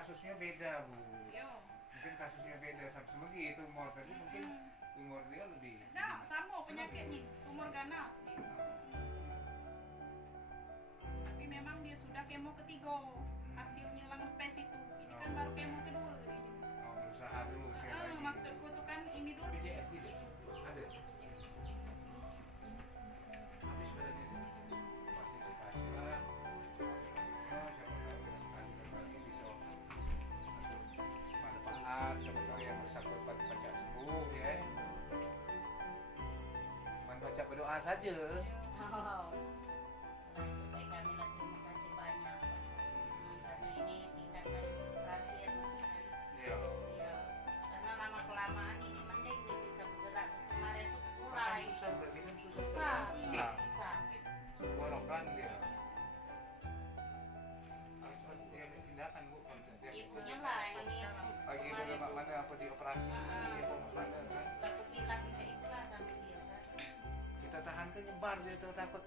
kasusnya beda Bu. Yo. Mungkin kasusnya beda sampai begitu umur tadi mungkin umur dia lebih. Nah, sama penyakitnya, tumor ganas dia. Tapi memang dia sudah kemo ketiga, hasilnya lempes itu. Ini kan baru kemo kedua dia. Oh, berusaha dulu saya lagi. Maksudku tuh kan ini dulu. BPJS gitu ada. Tapi sebenarnya sih partisipasi lah. Siapa tahu kali bisa masuk manfaat. Siapa tahu yang bersangkutan baca sembuh ya. Cuma baca berdoa saja. Oh, baik kami lah terima kasih banyak Pak. Karena ini tindakan perhatian kan. Iya. Ya, karena lama kelamaan ini mending dia bisa bergerak. Kemarin tuh Makan mulai susah, berminum susah. susah. Gorokan dia. Harus dia tindakan Bu. Ibunya lah ini yang Pagi itu mana apa dioperasi ini apa mana kan. baru bilang ke ikhlas sama dia kan. Kita tahan ke nyebar dia tuh takut